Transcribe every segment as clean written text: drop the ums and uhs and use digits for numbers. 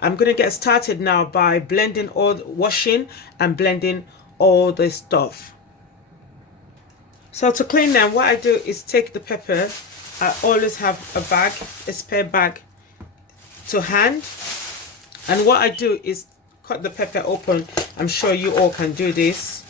I'm going to get started now by blending washing and blending all the stuff. So to clean them, what I do is take the pepper. I always have a spare bag to hand. And what I do is cut the pepper open. I'm sure you all can do this.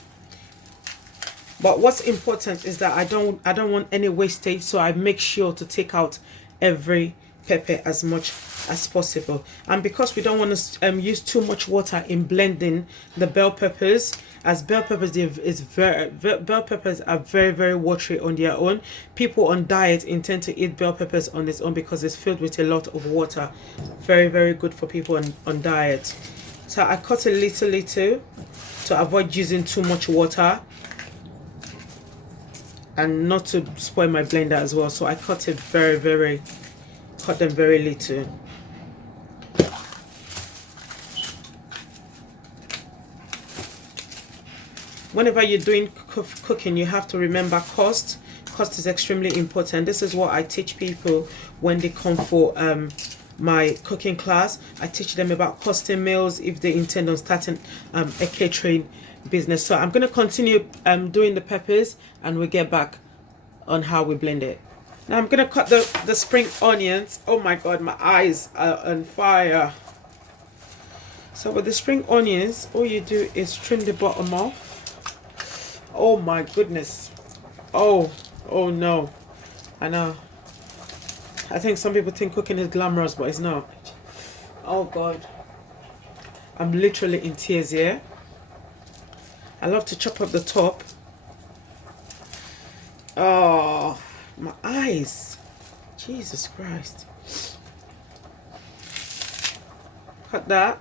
But what's important is that I don't want any wastage, so I make sure to take out every pepper as much as possible. And because we don't want to use too much water in blending the bell peppers, as bell peppers bell peppers are very watery on their own. People on diet intend to eat bell peppers on its own because it's filled with a lot of water. Very good for people on diet. So I cut a little to avoid using too much water and not to spoil my blender as well. So I cut it cut them very little. Whenever you're doing cooking, you have to remember cost. Cost is extremely important. This is what I teach people when they come for my cooking class. I teach them about costing meals if they intend on starting a catering business. So I'm going to continue doing the peppers, and we'll get back on how we blend it. Now I'm going to cut the spring onions. Oh my god, my eyes are on fire. So with the spring onions, all you do is trim the bottom off. Oh my goodness. Oh no. I know. I think some people think cooking is glamorous, but it's not. Oh god. I'm literally in tears here. I love to chop up the top. Oh, my eyes. Jesus Christ. Cut that.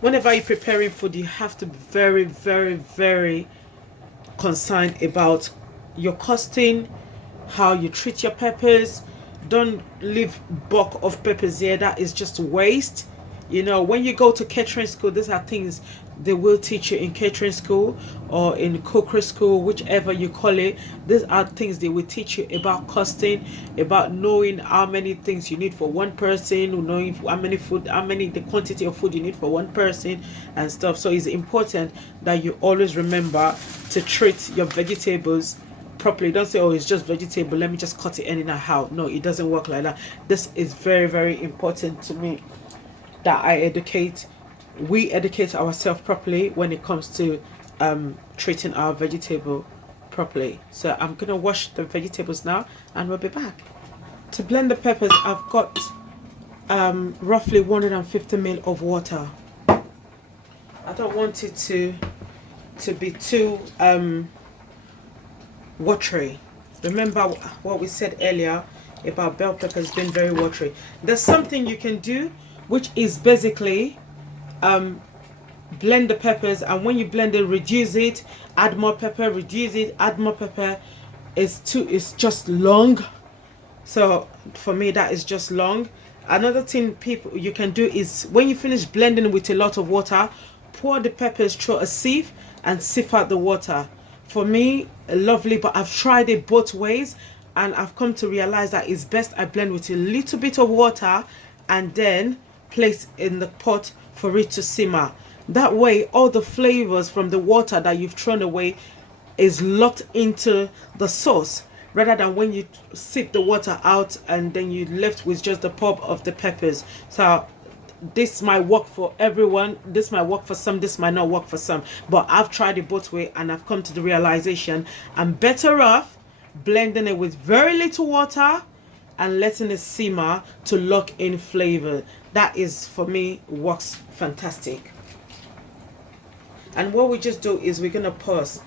Whenever you're preparing food, you have to be very concerned about your costing, how you treat your peppers. Don't leave bulk of peppers here. That is just waste. You know, when you go to catering school, these are things they will teach you in catering school or in cookery school, whichever you call it. These are things they will teach you about costing, about knowing how many things you need for one person, knowing the quantity of food you need for one person and stuff. So it's important that you always remember to treat your vegetables properly. Don't say, oh, it's just vegetable, let me just cut it anyhow. No, it doesn't work like that. This is very important to me, that we educate ourselves properly when it comes to treating our vegetable properly. So I'm gonna wash the vegetables now, and we'll be back. To blend the peppers, I've got roughly 150 ml of water. I don't want it to be too watery. Remember what we said earlier about bell peppers being very watery. There's something you can do, which is basically blend the peppers, and when you blend it, reduce it, add more pepper, reduce it, add more pepper. It's just long. So for me, that is just long. Another thing you can do is, when you finish blending with a lot of water, pour the peppers through a sieve and sieve out the water. For me, lovely, but I've tried it both ways, and I've come to realize that it's best I blend with a little bit of water and then place in the pot for it to simmer. That way all the flavors from the water that you've thrown away is locked into the sauce, rather than when you sip the water out and then you're left with just the pulp of the peppers. So this might work for everyone, this might work for some, this might not work for some, but I've tried it both way, and I've come to the realization I'm better off blending it with very little water and letting it simmer to lock in flavor. That is, for me, works fantastic. And what we just do is we're gonna pause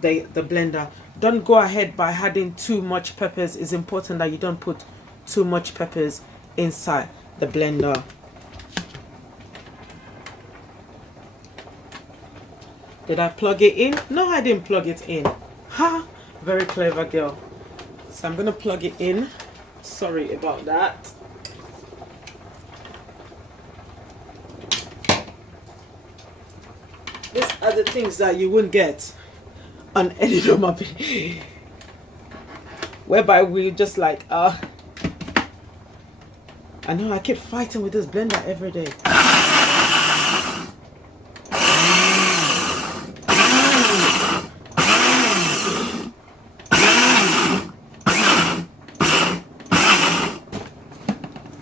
the blender. Don't go ahead by adding too much peppers. It's important that you don't put too much peppers inside the blender. Did I plug it in? No, I didn't plug it in. Ha! Very clever girl. So I'm gonna plug it in. Sorry about that. These are the things that you wouldn't get on edamame, whereby we just like I know I keep fighting with this blender every day.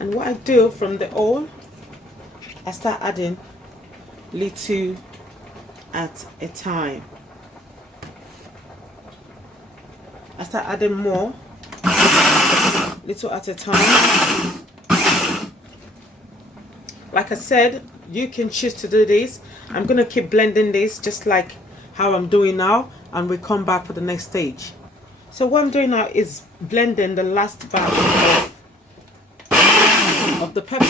And what I do from the oil, I start adding little at a time. I start adding more, little at a time. Like I said, you can choose to do this. I'm gonna keep blending this just like how I'm doing now, and we come back for the next stage. So what I'm doing now is blending the last batch of the pepper.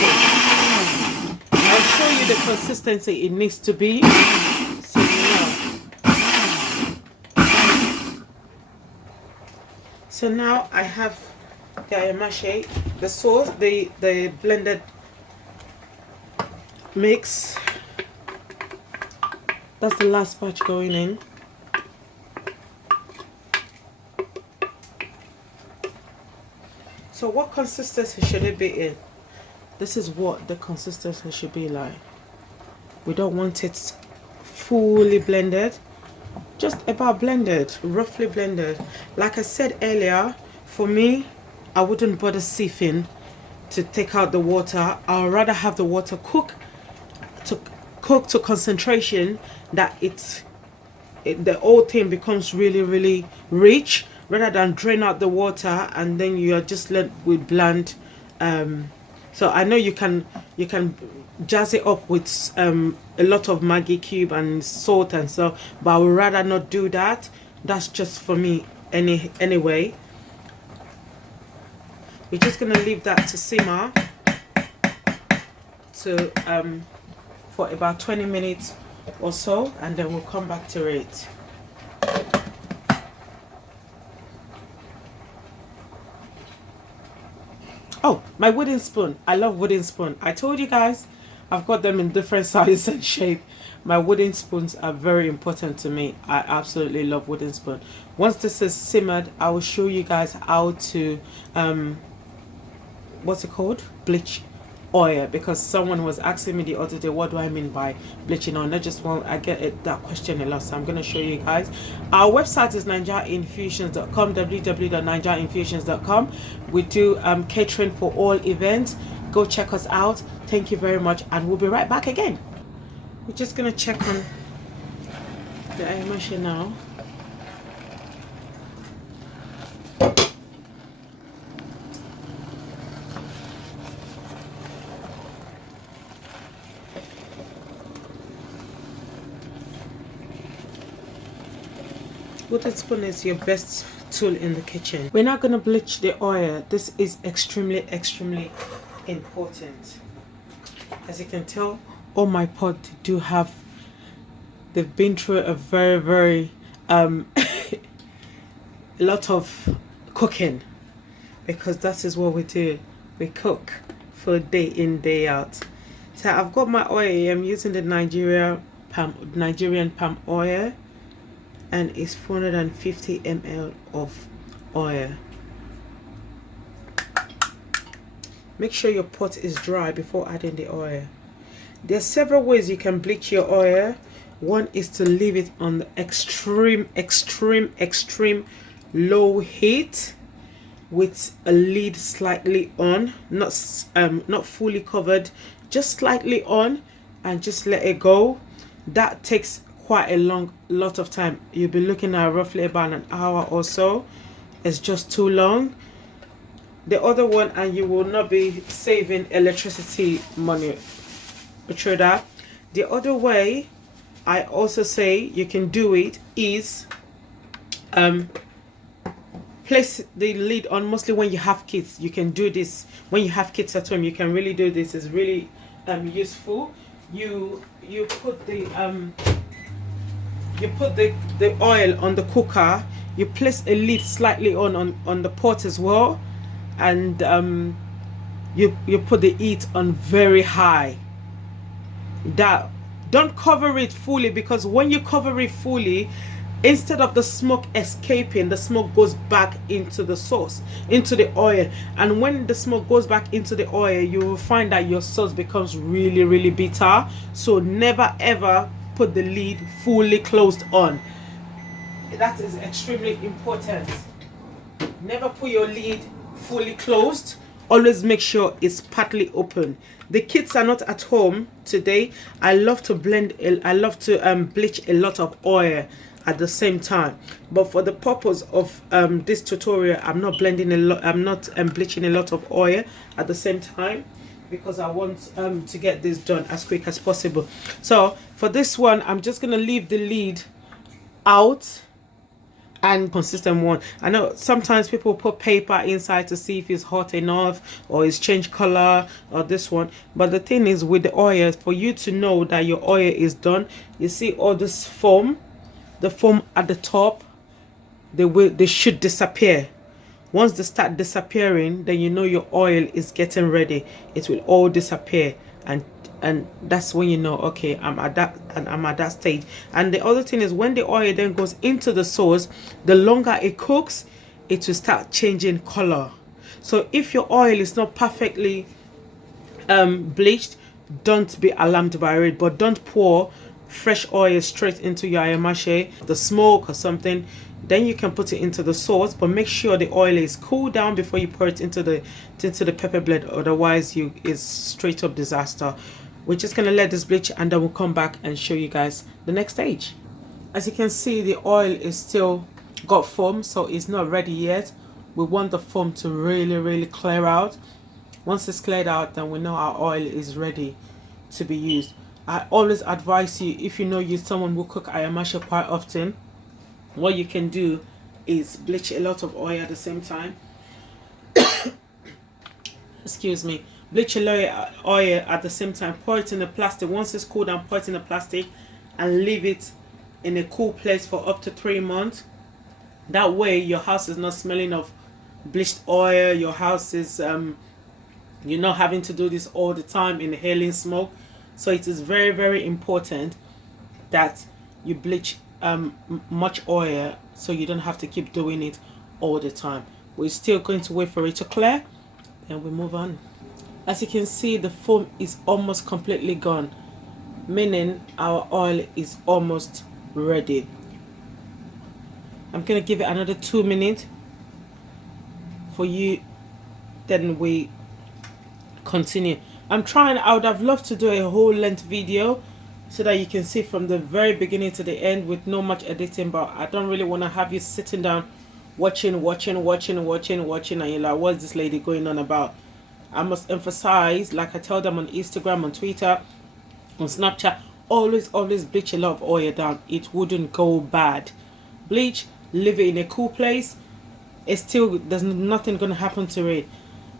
I'll show you the consistency it needs to be. So now I have the ayamase, the sauce, the blended mix. That's the last batch going in. So what consistency should it be in? This is what the consistency should be like. We don't want it fully blended, just about blended, roughly blended. Like I said earlier, for me, I wouldn't bother sieving to take out the water. I'd rather have the water cook to concentration, that the whole thing becomes really rich, rather than drain out the water and then you are just left with bland. So I know you can jazz it up with a lot of Maggi cube and salt and stuff, but I would rather not do that. That's just for me anyway. We're just gonna leave that to simmer for about 20 minutes or so, and then we'll come back to it. Oh, my wooden spoon. I love wooden spoon. I told you guys I've got them in different sizes and shape. My wooden spoons are very important to me. I absolutely love wooden spoon. Once this is simmered, I will show you guys how to what's it called? Bleach oil, because someone was asking me the other day, what do I mean by bleaching oil? Not just one, I get that question a lot, so I'm going to show you guys. Our website is nigerianinfusions.com, www.nigerianinfusions.com. We do catering for all events. Go check us out. Thank you very much, and we'll be right back again. We're just going to check on the ayamase now. Wooden spoon is your best tool in the kitchen. We're not going to bleach the oil. This is extremely important. As you can tell, all my pots do have, they've been through a very a lot of cooking, because that is what we do. We cook for day in, day out. So I've got my oil. I'm using the Nigerian palm oil, and it's 450 ml of oil. Make sure your pot is dry before adding the oil. There are several ways you can bleach your oil. One is to leave it on the extreme low heat with a lid slightly on, not fully covered, just slightly on, and just let it go. That takes quite a lot of time. You'll be looking at roughly about an hour or so. It's just too long. The other one, and you will not be saving electricity money through that. The other way I also say you can do it is place the lid on. Mostly when you have kids, you can do this. When you have kids at home, you can really do this. It's really useful. You put the oil on the cooker. You place a lid slightly on the pot as well, and you put the heat on very high. That don't cover it fully, because when you cover it fully, instead of the smoke escaping, the smoke goes back into the sauce, into the oil. And when the smoke goes back into the oil, you will find that your sauce becomes really, really bitter. So never ever put the lid fully closed on. That is extremely important. Never put your lid fully closed. Always make sure it's partly open. The kids are not at home today. I love to bleach a lot of oil at the same time, but for the purpose of this tutorial, I'm not bleaching a lot of oil at the same time, because I want to get this done as quick as possible. So for this one, I'm just gonna leave the lid out and consistent one. I know sometimes people put paper inside to see if it's hot enough or it's changed color, or this one. But the thing is, with the oil, for you to know that your oil is done, you see all this foam, the foam at the top, they should disappear. Once they start disappearing, then you know your oil is getting ready. It will all disappear, and that's when you know, okay, I'm at that stage. And the other thing is, when the oil then goes into the sauce, the longer it cooks, it will start changing color. So if your oil is not perfectly bleached, don't be alarmed by it, but don't pour fresh oil straight into your ayamase, the smoke or something. Then you can put it into the sauce, but make sure the oil is cooled down before you pour it into the pepper blend. Otherwise, it's straight up disaster. We're just gonna let this bleach, and then we'll come back and show you guys the next stage. As you can see, the oil is still got foam, so it's not ready yet. We want the foam to really clear out. Once it's cleared out, then we know our oil is ready to be used. I always advise you, if you know you're someone who cook ayamase quite often, what you can do is bleach a lot of oil at the same time. Excuse me. Bleach a lot of oil at the same time. Pour it in the plastic. Once it's cooled down, pour it in the plastic and leave it in a cool place for up to 3 months. That way your house is not smelling of bleached oil. Your house is you're not having to do this all the time, inhaling smoke. So it is very important that you bleach much oil, so you don't have to keep doing it all the time. We're still going to wait for it to clear, and we move on. As you can see, the foam is almost completely gone, meaning our oil is almost ready. I'm gonna give it another 2 minutes for you, then we continue. I would have loved to do a whole length video so that you can see from the very beginning to the end with no much editing, but I don't really want to have you sitting down watching, and you're like, what's this lady going on about? I must emphasize, like I tell them on Instagram, on Twitter, on Snapchat, always bleach a lot of oil down. It wouldn't go bad. Bleach, leave it in a cool place. It's still, there's nothing gonna happen to it.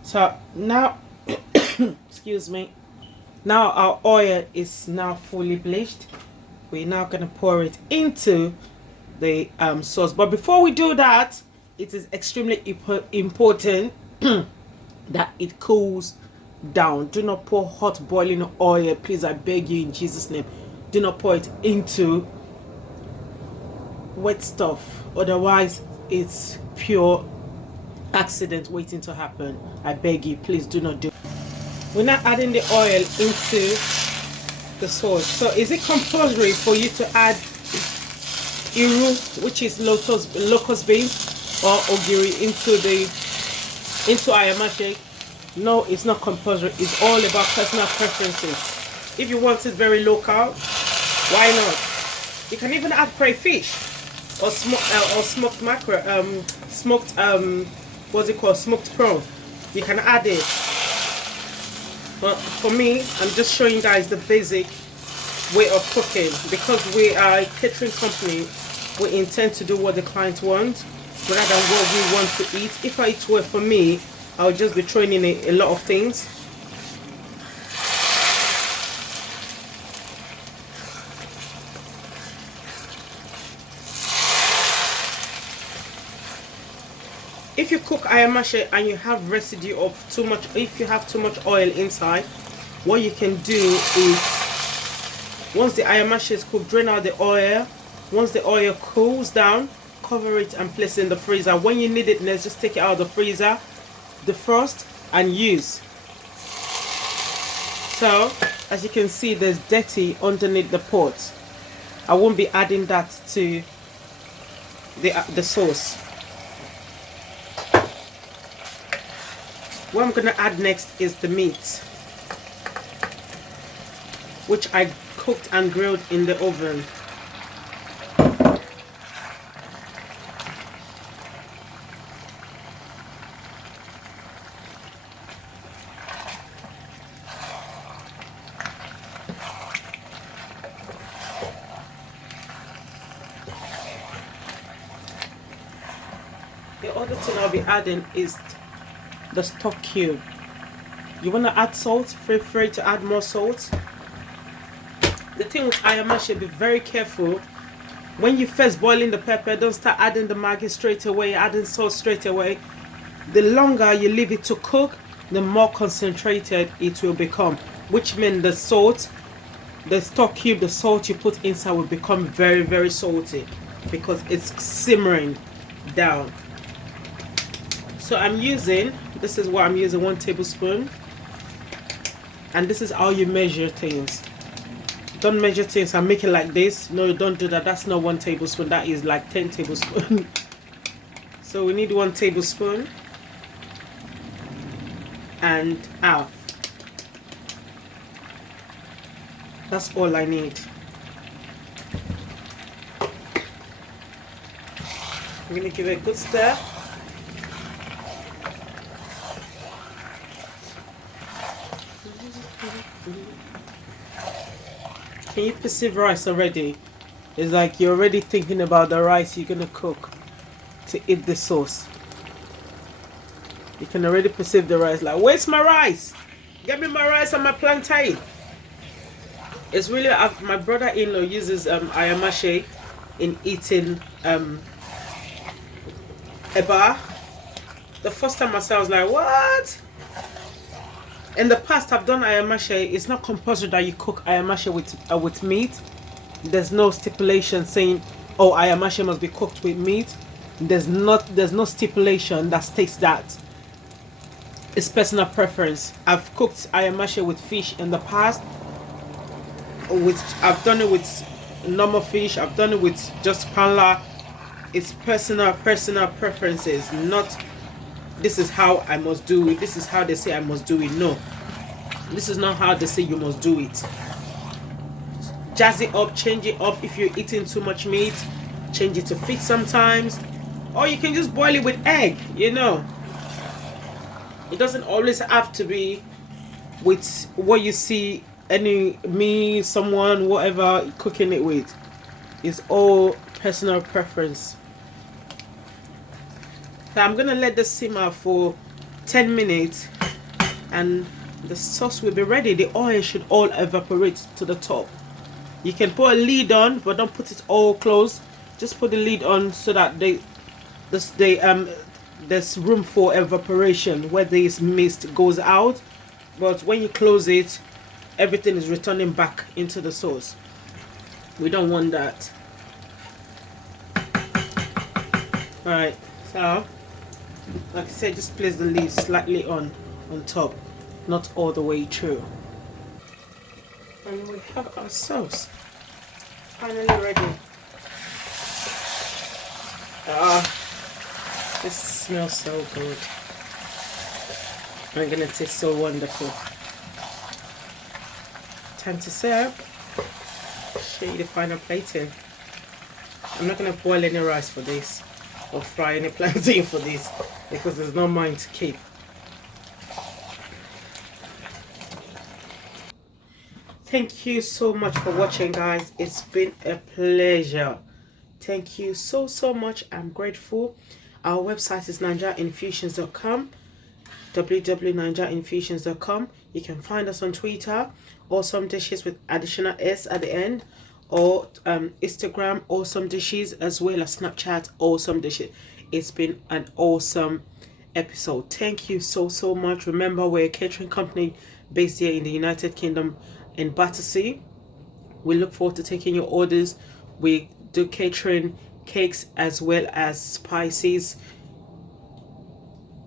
So now excuse me, now our oil is now fully bleached. We're now gonna pour it into the sauce, but before we do that, it is extremely important that it cools down. Do not pour hot boiling oil, please, I beg you in Jesus' name. Do not pour it into wet stuff, otherwise it's pure accident waiting to happen. I beg you, please do not do. We're now adding the oil into the sauce. So is it compulsory for you to add iru, which is locust beans, or ogiri into ayamase? No, it's not compulsory. It's all about personal preferences. If you want it very local, why not? You can even add crayfish or smoked mackerel, what's it called, smoked prawn. You can add it. But for me, I'm just showing you guys the basic way of cooking. Because we are a catering company, we intend to do what the client wants rather than what we want to eat. If it were for me, I would just be throwing in a lot of things. If you cook ayamase and you have residue of too much, if you have too much oil inside, what you can do is, once the ayamase is cooked, drain out the oil Once the oil cools down, cover it and place it in the freezer. When you need it next, just take it out of the freezer, defrost, and use. So as you can see, there's dirty underneath the pot. I won't be adding that to the sauce. What I'm going to add next is the meat, which I cooked and grilled in the oven. The other thing I'll be adding is the stock cube. You want to add salt, feel free to add more salt. The thing with ayamase, be very careful. When you first boiling the pepper, don't start adding the Maggi straight away, adding salt straight away. The longer you leave it to cook, the more concentrated it will become, which means the salt, the stock cube, the salt you put inside will become very, very salty because it's simmering down. So I'm using, this is what I'm using, 1 tablespoon. And this is how you measure things. Don't measure things and make it like this. No, don't do that. That's not 1 tablespoon. That is like 10 tablespoons. So we need 1 tablespoon and half. That's all I need. I'm going to give it a good stir. Can you perceive rice already? It's like you're already thinking about the rice you're gonna cook to eat the sauce. You can already perceive the rice, like, where's my rice? Get me my rice and my plantain. It's really, my brother-in-law uses ayamase in eating eba. The first time I saw, I was like, what? In the past, I've done ayamase. It's not compulsory that you cook ayamase with meat. There's no stipulation saying, oh, ayamase must be cooked with meat. There's no stipulation that states that. It's personal preference. I've cooked ayamase with fish in the past. I've done it with normal fish. I've done it with just panla. It's personal preferences, not this is how I must do it, this is how they say I must do it. No, this is not how they say you must do it. Jazz it up, change it up. If you're eating too much meat, change it to fish sometimes, or you can just boil it with egg. You know, it doesn't always have to be with what you see someone, whatever cooking it with. It's all personal preference. So I'm gonna let this simmer for 10 minutes and the sauce will be ready. The oil should all evaporate to the top. You can put a lid on, but don't put it all closed. Just put the lid on so that there's room for evaporation where this mist goes out. But when you close it, everything is returning back into the sauce. We don't want that. Alright, so like I said, just place the lid slightly on top, not all the way through. And we have our sauce finally ready. This smells so good. I'm gonna taste so wonderful. Time to serve. Show you the final plating. I'm not gonna boil any rice for this or fry any plantain for this because there's no mine to keep. Thank you so much for watching, guys. It's been a pleasure. Thank you so much. I'm grateful. Our website is nigerianinfusions.com, www.nigerianinfusions.com. You can find us on Twitter, Awesome Dishes with additional S at the end, or Instagram, Awesome Dishes, as well as Snapchat, Awesome Dishes. It's been an awesome episode. Thank you so much. Remember, we're a catering company based here in the United Kingdom in Battersea. We look forward to taking your orders. We do catering, cakes as well as spices.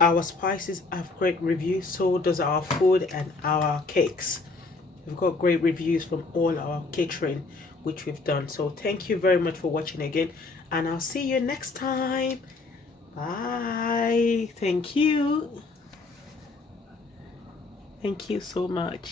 Our spices have great reviews, so does our food and our cakes. We've got great reviews from all our catering which we've done. So thank you very much for watching again, and I'll see you next time. Bye. Thank you so much.